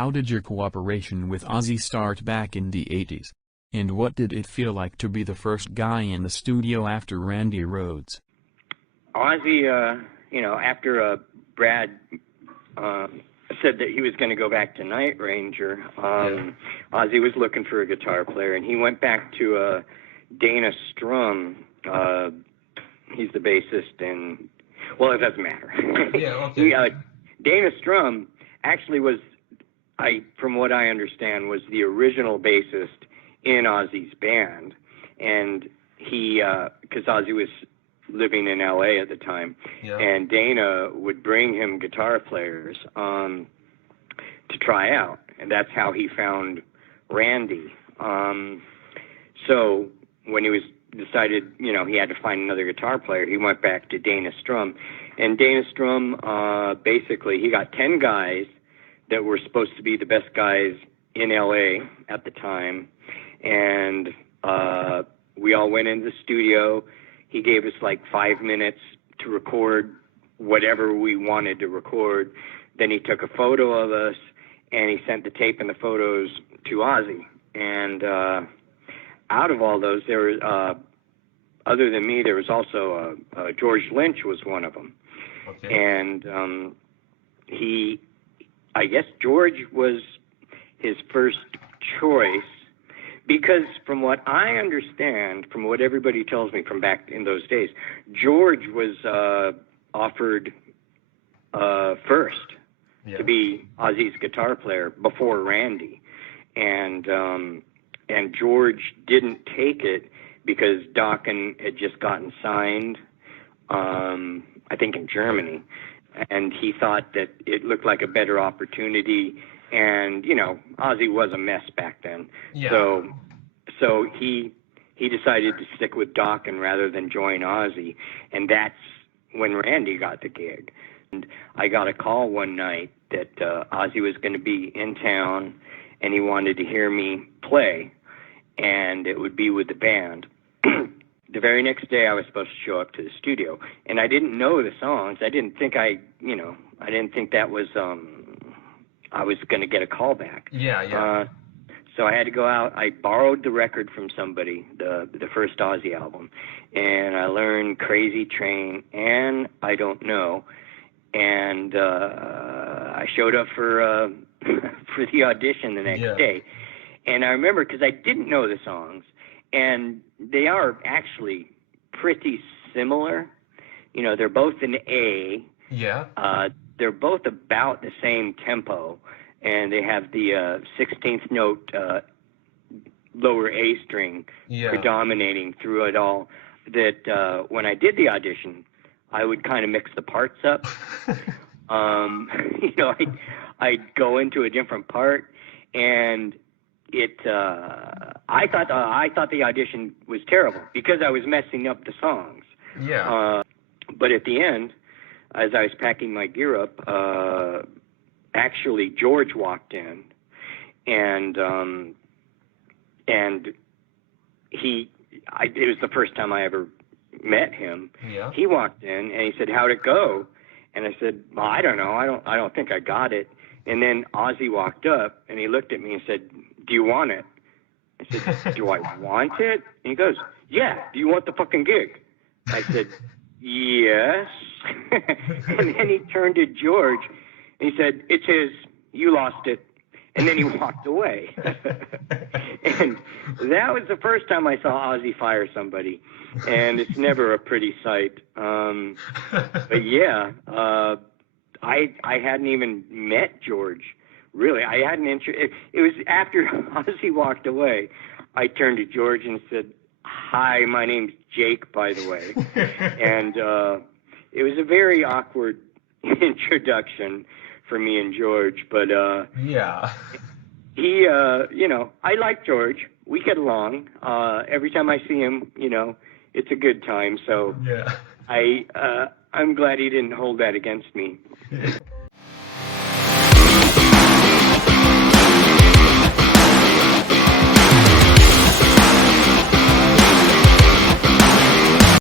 How did your cooperation with Ozzy start back in the 80s? And what did it feel like to be the first guy in the studio after Randy Rhoads? Ozzy, after Brad said that he was going to go back to Night Ranger, Ozzy was looking for a guitar player, and he went back to Dana Strum. He's the bassist, and, well, it doesn't matter. Yeah, okay. Dana Strum actually was, from what I understand, was the original bassist in Ozzy's band, and he, because Ozzy was living in LA at the time, and Dana would bring him guitar players to try out, and that's how he found Randy. So when he was decided, he had to find another guitar player, he went back to Dana Strum, and Dana Strum, basically, he got 10 guys that were supposed to be the best guys in LA at the time, and we all went into the studio. He gave us like 5 minutes to record whatever we wanted to record. Then he took a photo of us, and he sent the tape and the photos to Ozzy. And out of all those, there was, other than me, there was also George Lynch was one of them. Okay. And I guess George was his first choice, because from what I understand, from what everybody tells me from back in those days, George was offered first to be Ozzy's guitar player before Randy, and George didn't take it because Dokken had just gotten signed, I think in Germany, and he thought that it looked like a better opportunity. And, Ozzy was a mess back then. Yeah. So he decided to stick with Dokken rather than join Ozzy. And that's when Randy got the gig. And I got a call one night that Ozzy was going to be in town and he wanted to hear me play. And it would be with the band. The very next day I was supposed to show up to the studio. And I didn't know the songs. I didn't think I didn't think that was... I was going to get a call back. Yeah. So I had to go out. I borrowed the record from somebody, the first Ozzy album, and I learned Crazy Train and I Don't Know, and I showed up for the audition the next day. And I remember, because I didn't know the songs, and they are actually pretty similar. They're both in A. Yeah. They're both about the same tempo, and they have the 16th note lower A string predominating through it all. That when I did the audition, I would kind of mix the parts up. I'd go into a different part, and I thought the audition was terrible because I was messing up the songs. Yeah. But at the end, as I was packing my gear up, actually George walked in, and it was the first time I ever met him. Yeah. He walked in and he said, "How'd it go?" And I said, "Well, I don't know. I don't think I got it." And then Ozzy walked up and he looked at me and said, "Do you want it?" I said, "Do I want it?" And he goes, "Yeah. Do you want the fucking gig?" I said, "Yes." And then he turned to George and he said, "It's his. You lost it." And then he walked away. And that was the first time I saw Ozzy fire somebody. And it's never a pretty sight. But yeah, I hadn't even met George. Really, I hadn't. It was after Ozzy walked away, I turned to George and said, "Hi, my name's Jake, by the way." And it was a very awkward introduction for me and George, but he, I like George. We get along. Every time I see him, it's a good time. So I'm glad he didn't hold that against me.